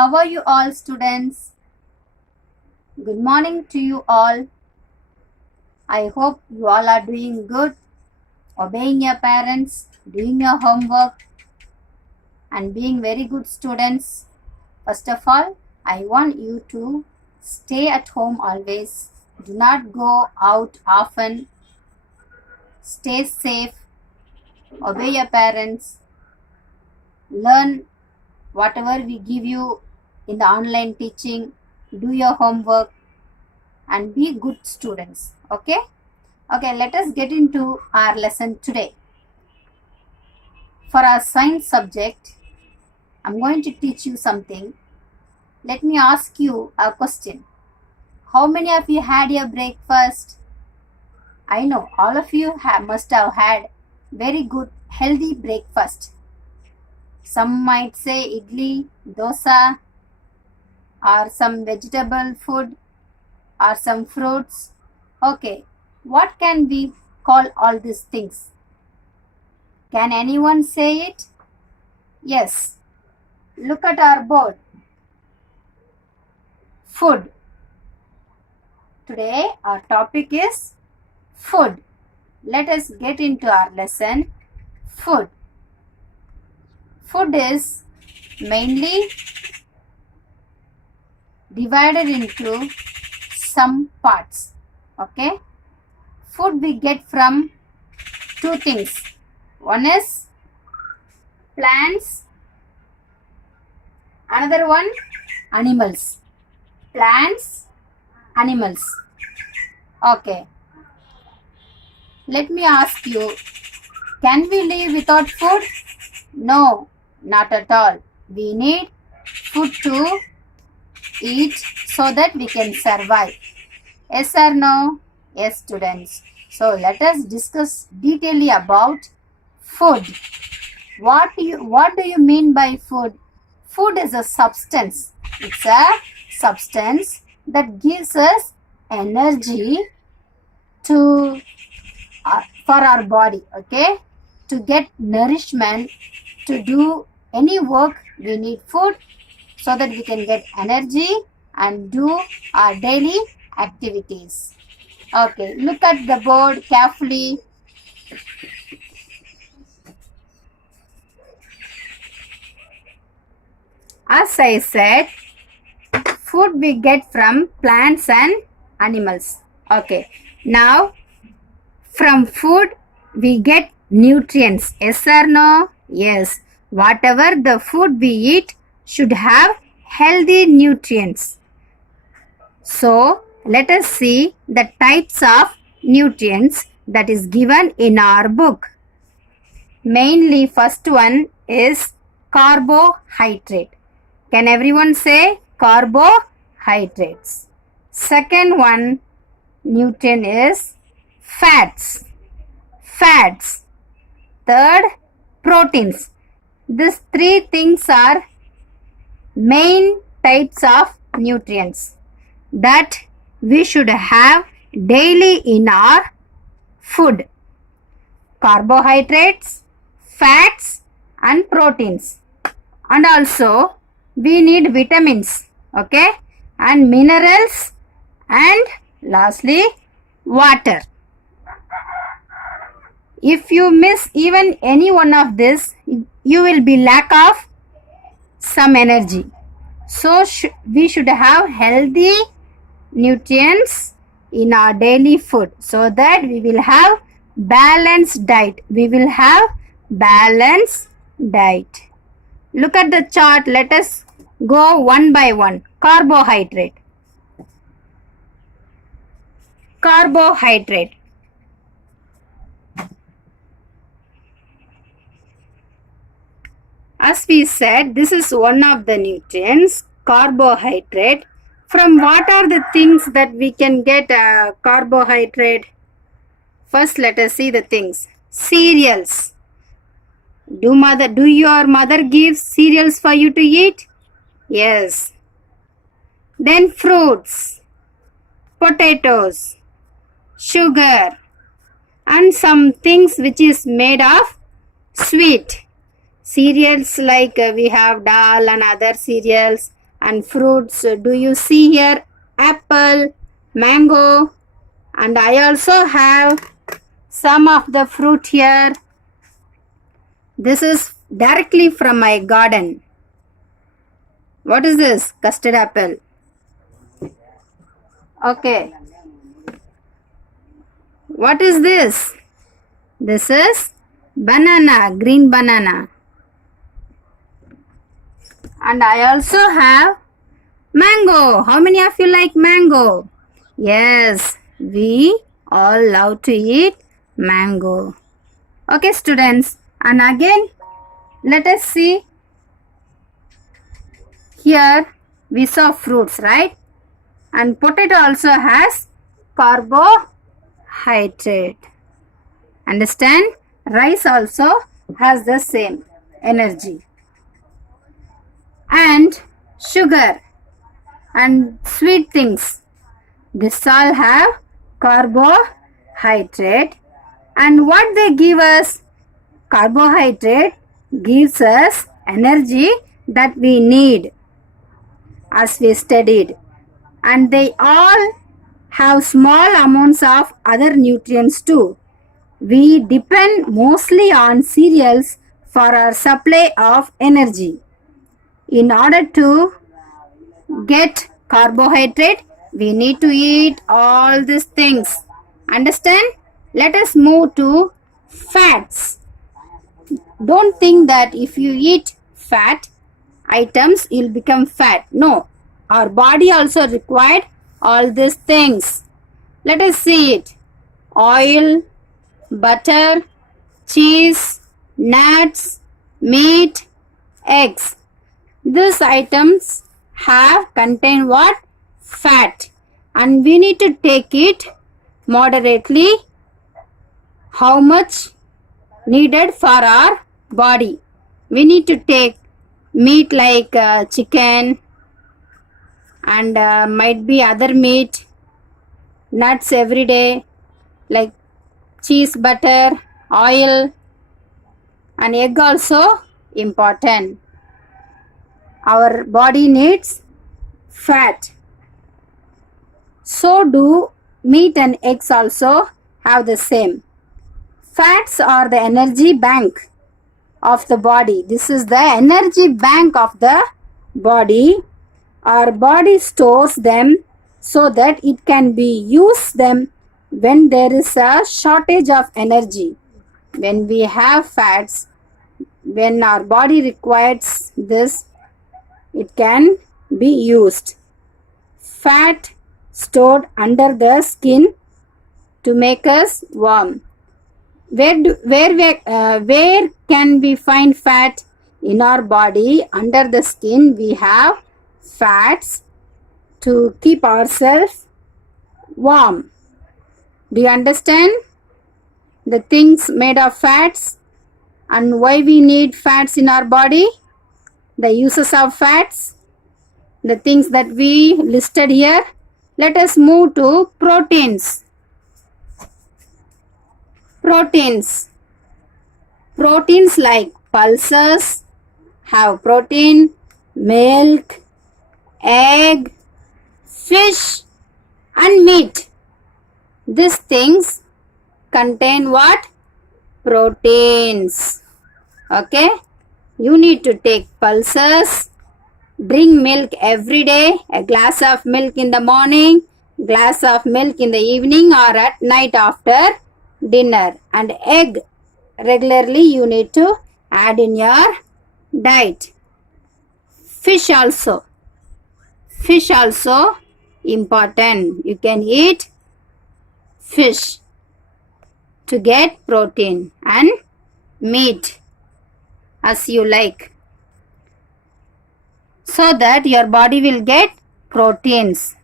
How are you all, students? Good morning to you all. I hope you all are doing good, obeying your parents, doing your homework, and being very good students. First of all, I want you to stay at home always. Do not go out often. Stay safe. Obey your parents. Learn whatever we give you in the online teaching. Do your homework and be good students. Okay, let us get into our lesson today. For our science subject, I'm going to teach you something. Let me ask you a question. How many of you had your breakfast? I know all of you must have had very good healthy breakfast. Some might say idli, dosa, or some vegetable food, or some fruits. Okay, what can we call all these things? Can anyone say it? Yes. Look at our board. Food. Today our topic is food. Let us get into our lesson. Food. Food is mainly divided into some parts. Okay. Food we get from two things. One is plants. Another one animals. Plants, animals. Okay. Let me ask you, can we live without food? No, not at all. We need food to eat so that we can survive. Yes or no? Yes, students. So let us discuss detailedly about food. What do you mean by food? Food is a substance. It's a substance that gives us energy to for our body. Okay, to get nourishment, to do any work, we need food so that we can get energy and do our daily activities. Okay, look at the board carefully. As I said, food we get from plants and animals. Okay, now from food we get nutrients. Yes or no? Yes. Whatever the food we eat should have healthy nutrients. So let us see the types of nutrients that is given in our book. Mainly first one is carbohydrate. Can everyone say carbohydrates? Second one nutrient is fats. Fats. Third, proteins. These three things are main types of nutrients that we should have daily in our food. Carbohydrates, fats and proteins. And also we need vitamins, okay, and minerals, and lastly water. If you miss even any one of this, you will be lack of some energy. So we should have healthy nutrients in our daily food so that we will have balanced diet. We will have balanced diet. Look at the chart. Let us go one by one. Carbohydrate. Carbohydrate. As we said, this is one of the nutrients, carbohydrate. From what are the things that we can get carbohydrate? First, let us see the things. Cereals. Do your mother give cereals for you to eat? Yes. Then fruits, potatoes, sugar, and some things which is made of sweet. Cereals like we have dal and other cereals, And fruits, do you see here apple, mango, and I also have some of the fruit here. This is directly from my garden. What is this? Custard apple. Okay. What is this? This is banana, green banana. And I also have mango. How many of you like mango? Yes, we all love to eat mango. Okay, students. And again, let us see. Here we saw fruits, right? And potato also has carbohydrate. Understand? Rice also has the same energy. And sugar and sweet things, this all have carbohydrate. And what they give us? Carbohydrate gives us energy that we need, as we studied. And they all have small amounts of other nutrients too. We depend mostly on cereals for our supply of energy. In order to get carbohydrate, we need to eat all these things. Understand? Let us move to fats. Don't think that if you eat fat items, you'll become fat. No, our body also required all these things. Let us see it. Oil, butter, cheese, nuts, meat, eggs. These items have contain what? Fat. And we need to take it moderately. How much needed for our body? We need to take meat like chicken and might be other meat, nuts every day like cheese, butter, oil, and egg also important. Our body needs fat. So do meat and eggs also have the same. Fats are the energy bank of the body. This is the energy bank of the body. Our body stores them so that it can be used them when there is a shortage of energy. When we have fats, when our body requires this, it can be used. Fat stored under the skin to make us warm. Where can we find fat in our body? Under the skin we have fats to keep ourselves warm. Do you understand the things made of fats and why we need fats in our body? The uses of fats, the things that we listed here. Let us move to proteins. Proteins like pulses have protein, milk, egg, fish and meat. These things contain what? Proteins. Okay? You need to take pulses, drink milk every day, a glass of milk in the morning, glass of milk in the evening or at night after dinner. And egg regularly you need to add in your diet. Fish also important. You can eat fish to get protein and meat as you like, so that your body will get proteins.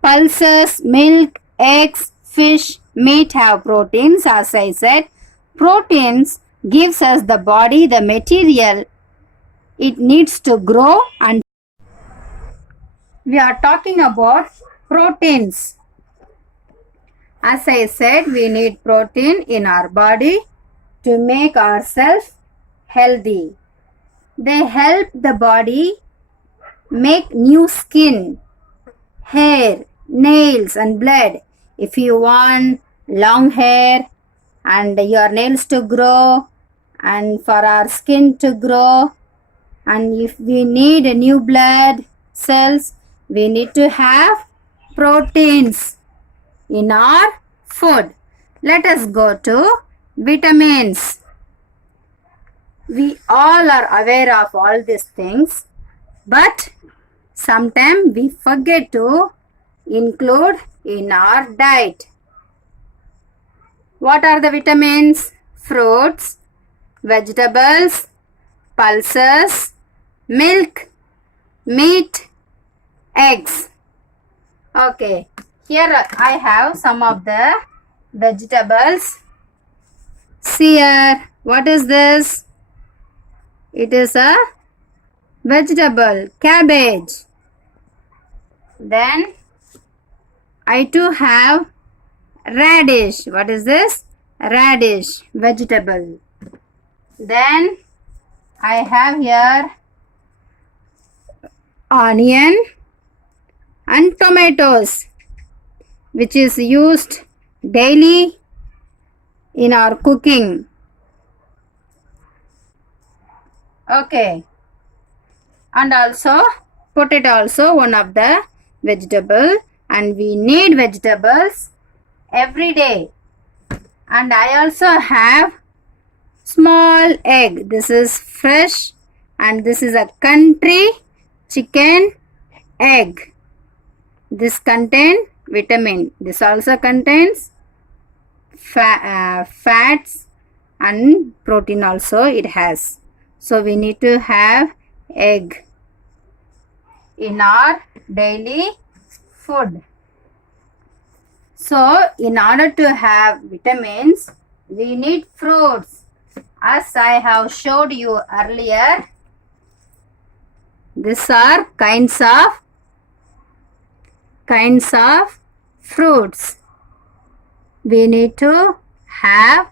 Pulses, milk, eggs, fish, meat have proteins. As I said, proteins gives us the body the material it needs to grow. And we are talking about proteins. As I said, we need protein in our body to make ourselves healthy. They help the body make new skin, hair, nails and blood. If you want long hair and your nails to grow and for our skin to grow, and if we need new blood cells, we need to have proteins in our food. Let us go to vitamins. We all are aware of all these things, but sometimes we forget to include in our diet. What are the vitamins? Fruits, vegetables, pulses, milk, meat, eggs. Okay, here I have some of the vegetables. See here, what is this? It is a vegetable, cabbage. Then I too have radish. What is this? Radish, vegetable. Then I have here onion and tomatoes, which is used daily in our cooking. Okay, and also potato also one of the vegetable, and we need vegetables every day. And I also have small egg. This is fresh and this is a country chicken egg. This contains vitamin. This also contains fats and protein also it has. So we need to have egg in our daily food. So in order to have vitamins, we need fruits. As I have showed you earlier, these are kinds of fruits we need to have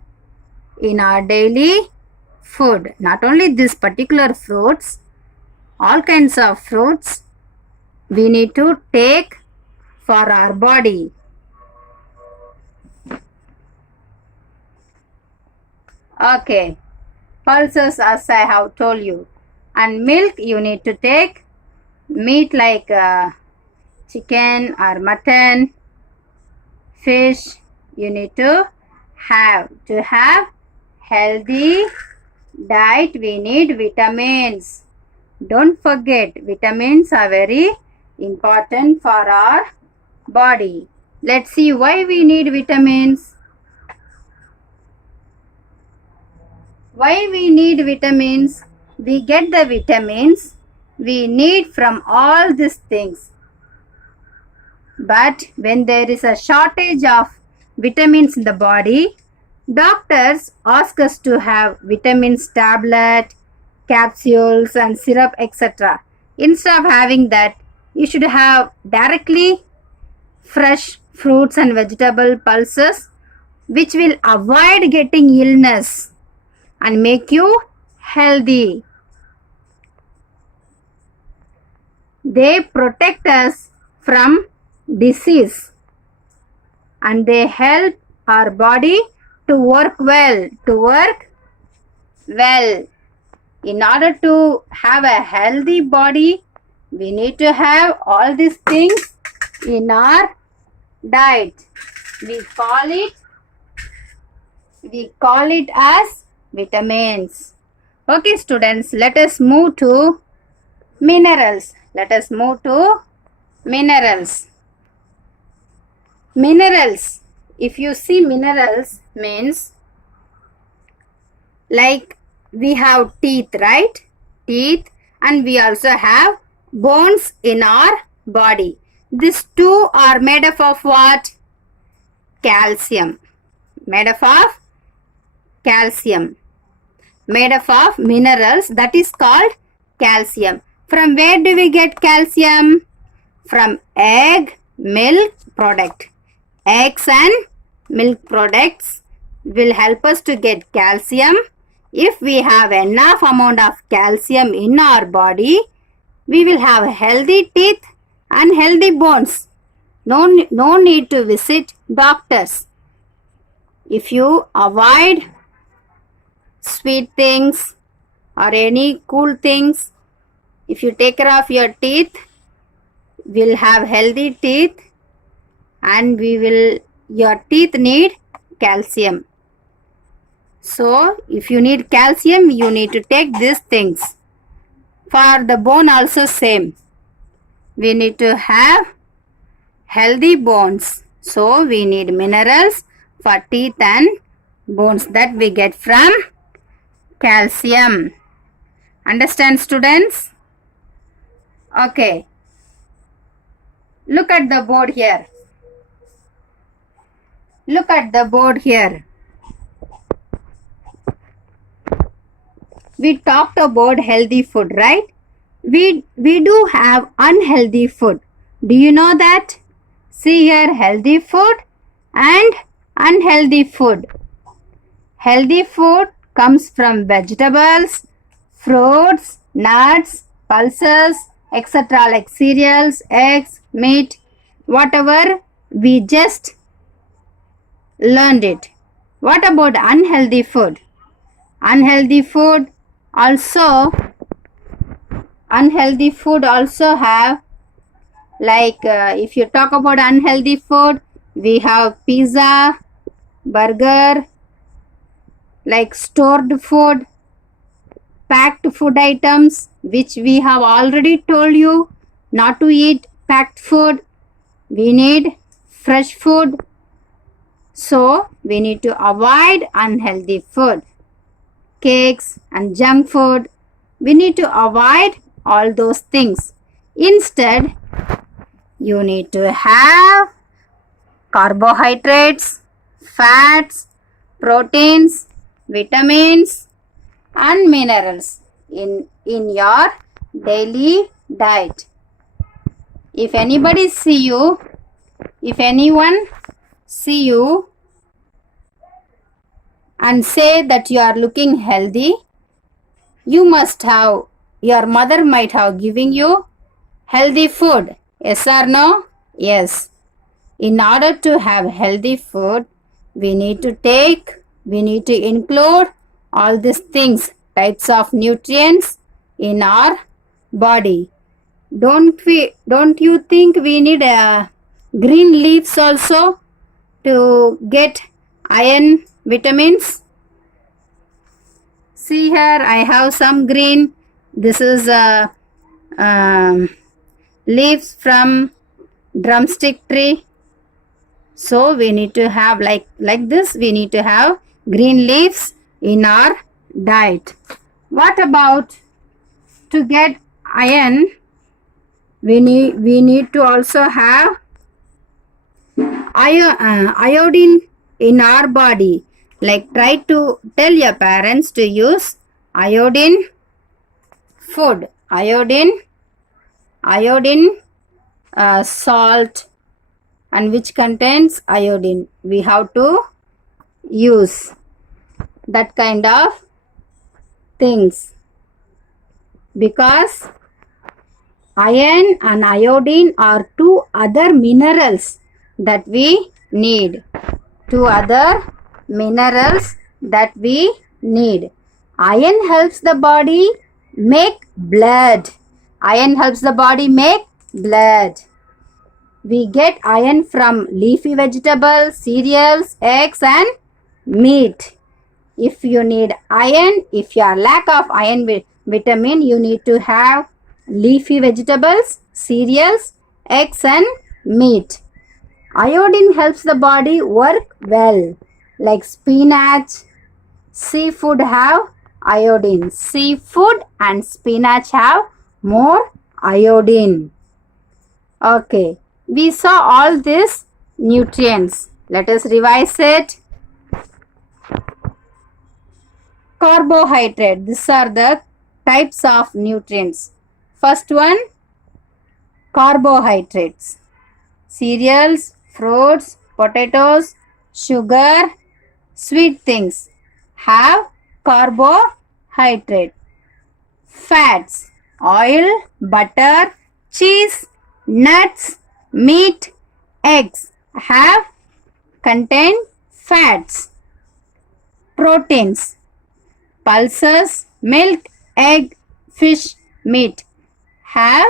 in our daily food. Not only these particular fruits, all kinds of fruits we need to take for our body. Okay, pulses as I have told you, and milk you need to take. Meat like chicken or mutton, fish you need to have. To have healthy diet we need vitamins. Don't forget, vitamins are very important for our body. Let's see why we need vitamins. Why we need vitamins? We get the vitamins we need from all these things. But when there is a shortage of vitamins in the body, doctors ask us to have vitamins tablet, capsules and syrup, etc. Instead of having that, you should have directly fresh fruits and vegetable pulses, which will avoid getting illness and make you healthy. They protect us from disease and they help our body to work well. In order to have a healthy body, we need to have all these things in our diet. We call it as vitamins. Okay students, let us move to minerals. Minerals, if you see minerals means like we have teeth, right? Teeth, and we also have bones in our body. These two are made up of what? Calcium. Made up of minerals, that is called calcium. From where do we get calcium? From egg, milk product. Eggs and milk products will help us to get calcium If we have enough amount of calcium in our body, we will have healthy teeth and healthy bones. No need to visit doctors. If you avoid sweet things or any cool things, if you take care of your teeth, we'll have healthy teeth and your teeth need calcium. So if you need calcium, you need to take these things. For the bone also same. We need to have healthy bones. So we need minerals for teeth and bones that we get from calcium. Understand, students? Okay. Look at the board here. Look at the board here. We talked about healthy food, right? We do have unhealthy food. Do you know that? See here, healthy food and unhealthy food. Healthy food comes from vegetables, fruits, nuts, pulses, etc. like cereals, eggs, meat, whatever we just learned it. What about unhealthy food? Unhealthy food also have if you talk about unhealthy food, we have pizza, burger, like stored food, packed food items, which we have already told you not to eat packed food. We need fresh food. So we need to avoid unhealthy food. Cakes and junk food, we need to avoid all those things. Instead, you need to have carbohydrates, fats, proteins, vitamins and minerals in your daily diet. If anyone see you and say that you are looking healthy, your mother might have given you healthy food. Yes or no? Yes. In order to have healthy food, we need to include all these things, types of nutrients in our body. Don't you think we need green leaves also to get iron, vitamins? See here, I have some green. This is leaves from drumstick tree. So we need to have like this. We need to have green leaves in our diet. What about to get iron? We need to also have iodine in our body. Like, try to tell your parents to use iodine food, iodine salt, and which contains iodine. We have to use that kind of things, because iron and iodine are two other minerals that we need. Iron helps the body make blood. We get iron from leafy vegetables, cereals, eggs and meat. If you need iron, if you are lack of iron vitamin, you need to have leafy vegetables, cereals, eggs and meat. Iodine helps the body work well, like spinach, seafood have iodine. Seafood and spinach have more iodine. Okay, we saw all these nutrients. Let us revise it. Carbohydrate. These are the types of nutrients. First one, carbohydrates. Cereals, fruits, potatoes, sugar, sweet things have carbohydrate. Fats, oil, butter, cheese, nuts, meat, eggs have contain fats. Proteins, pulses, milk, egg, fish, meat have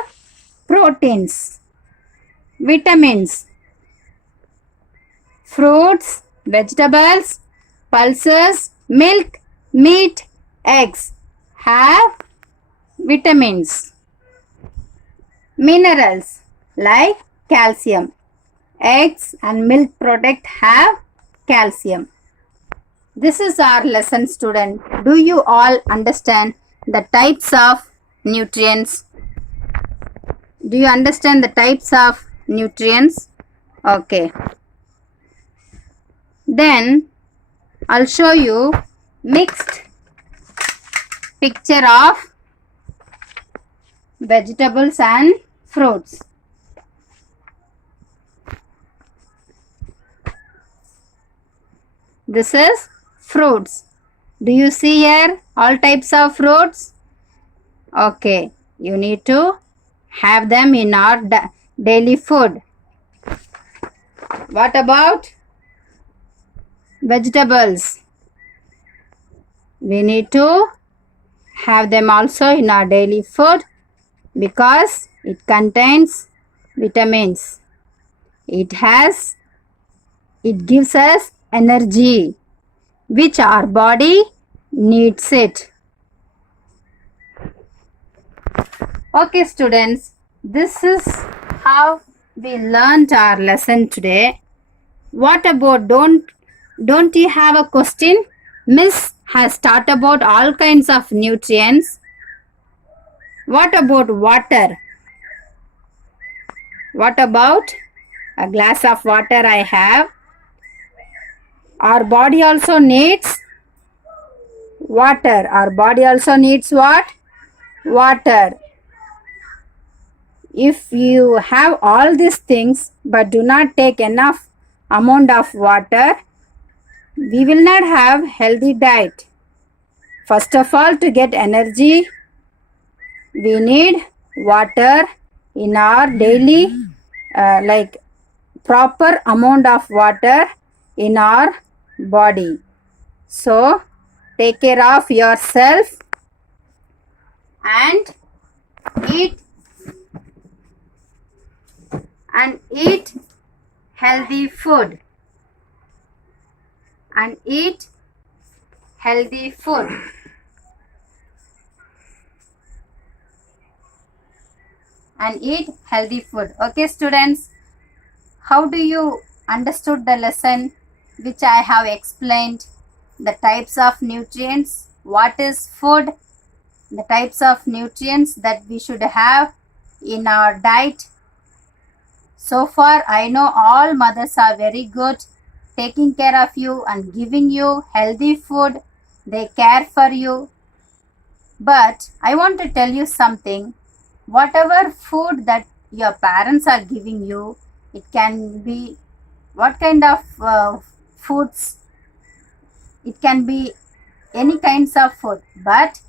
proteins. Vitamins, fruits, vegetables, pulses, milk, meat, eggs have vitamins. Minerals like calcium. Eggs and milk product have calcium. This is our lesson, student. Do you all understand the types of nutrients? Do you understand the types of nutrients? Okay. Then I'll show you mixed picture of vegetables and fruits. This is fruits. Do you see here all types of fruits? Okay, you need to have them in our daily food. What about vegetables? We need to have them also in our daily food because it contains vitamins. It gives us energy which our body needs it. Okay, students, this is how we learned our lesson today. What about, don't you have a question? Miss has taught about all kinds of nutrients. What about water? What about a glass of water I have? Our body also needs water. Our body also needs what? Water. If you have all these things but do not take enough amount of water, we will not have healthy diet. First of all, to get energy, we need water in our daily, like proper amount of water in our body. So, take care of yourself and eat healthy food. And eat healthy food. And eat healthy food. Okay, students, how do you understood the lesson which I have explained? The types of nutrients, what is food, the types of nutrients that we should have in our diet. So far, I know all mothers are very good, taking care of you and giving you healthy food. They care for you. But I want to tell you something. Whatever food that your parents are giving you, it can be what kind of foods. It can be any kinds of food. But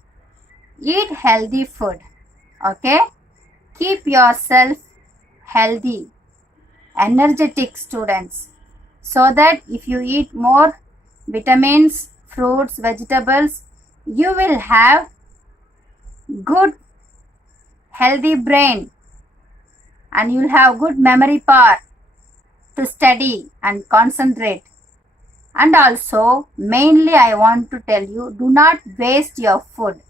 eat healthy food. Okay? Keep yourself healthy, energetic, students. So that if you eat more vitamins, fruits, vegetables, you will have good healthy brain and you will have good memory power to study and concentrate. And also, mainly I want to tell you, do not waste your food.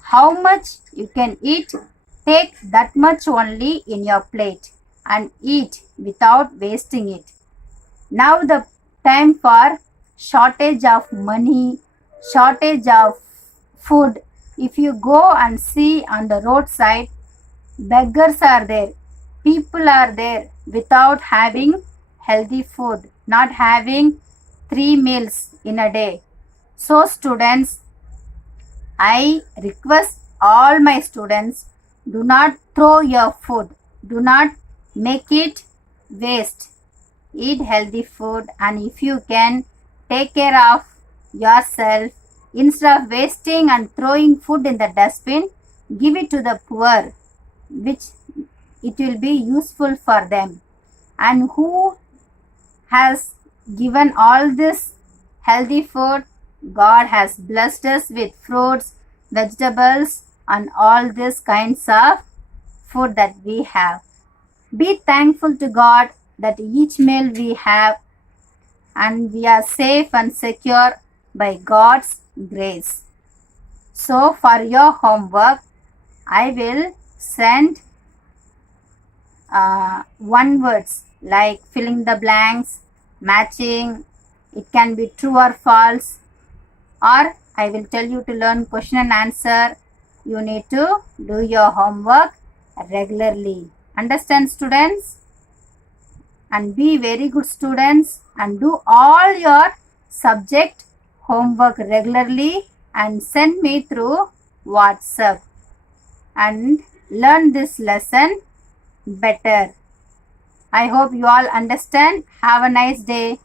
How much you can eat, take that much only in your plate and eat without wasting it. Now the time for shortage of money, shortage of food. If you go and see on the roadside, beggars are there, people are there without having healthy food, not having 3 meals in a day. So students, I request all my students, do not throw your food, do not make it waste. Eat healthy food, and if you can, take care of yourself Instead of wasting and throwing food in the dustbin, give it to the poor, which it will be useful for them. And who has given all this healthy food? God has blessed us with fruits, vegetables, and all these kinds of food that we have. Be thankful to God that each meal we have and we are safe and secure by God's grace. So, for your homework, I will send one words like filling the blanks, matching, it can be true or false, or I will tell you to learn question and answer. You need to do your homework regularly. Understand, students? And be very good students and do all your subject homework regularly and send me through WhatsApp and learn this lesson better. I hope you all understand. Have a nice day.